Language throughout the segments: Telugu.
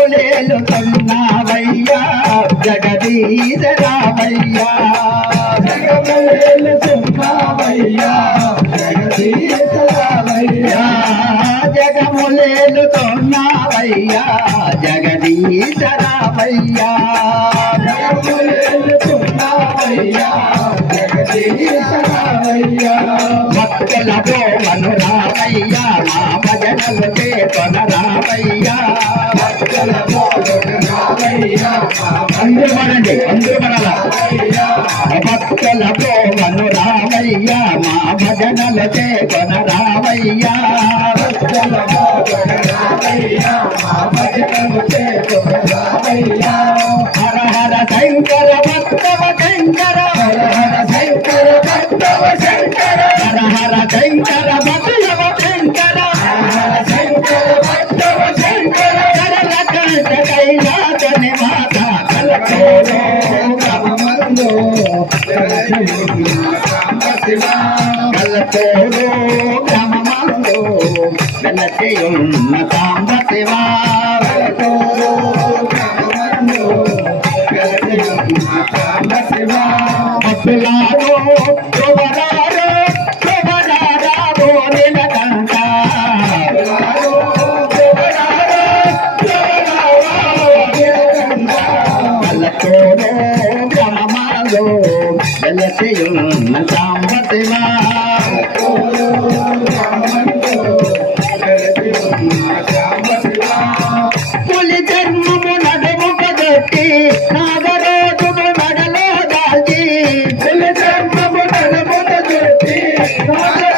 కరుణేలు కన్నావయ్యా జగదీశ రామయ్యా. జగమేలు తున్నావయ్యా జగదీశ రామయ్యా. జగదీశ రామయ్యా. మనురామయ్యా మా భజనలు చేతన రామయ్యా. అందరూ పడండి అందరూ పడాలా భక్తులతో మను రామయ్య మా భజనల చేతన రామయ్య. భక్తుల పోగొట్టు హర హర శంకర భక్తవ శంకర వెలచేయున్న సాంబ శివ Vamos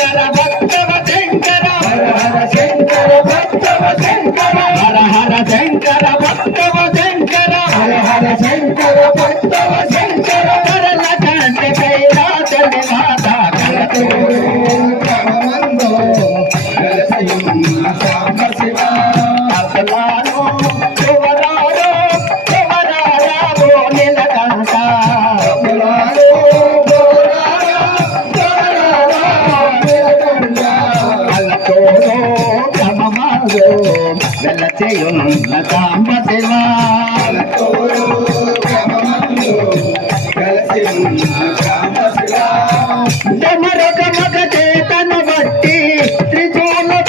శంకర భక్తవ శంకర. హర హర శంకర వెలచేయున్న సాంబ శివ కలతోడు మగ చేతను బట్టి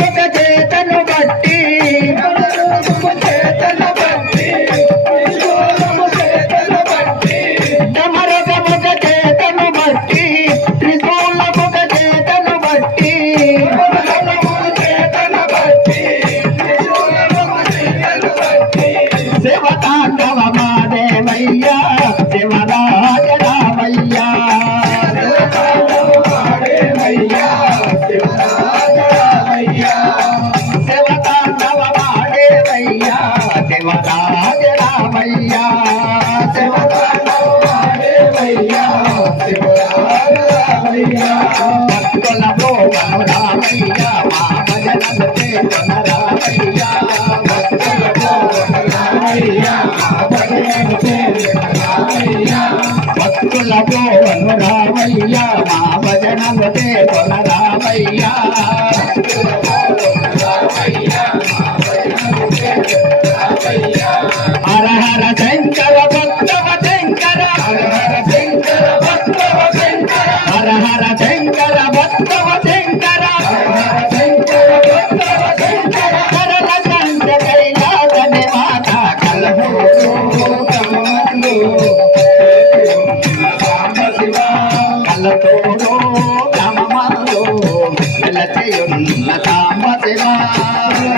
ఒక చేతను బట్టి భక్తులతో రామయ్యా మా భజనలు చేతున్న రామయ్యా. భక్తులతో రామయ్యా మా భజనలు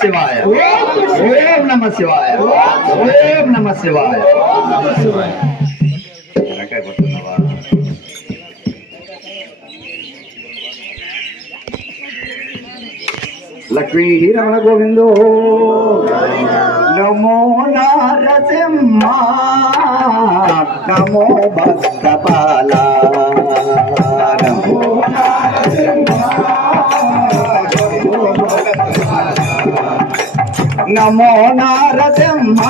యువరాడో యువరాడో నిరజంతా కళ్ళతోడో గ్రామమాలో వెలచేయున్న సాంబ శివ ఓం నమ శివాయ. ఓం నమ శివాయ. ఓం నమ శివాయ? లక్ష్మీ రమణ గోవిందో. నమో నారసింహ. నమో భక్తపాల. నమో నారసింహ.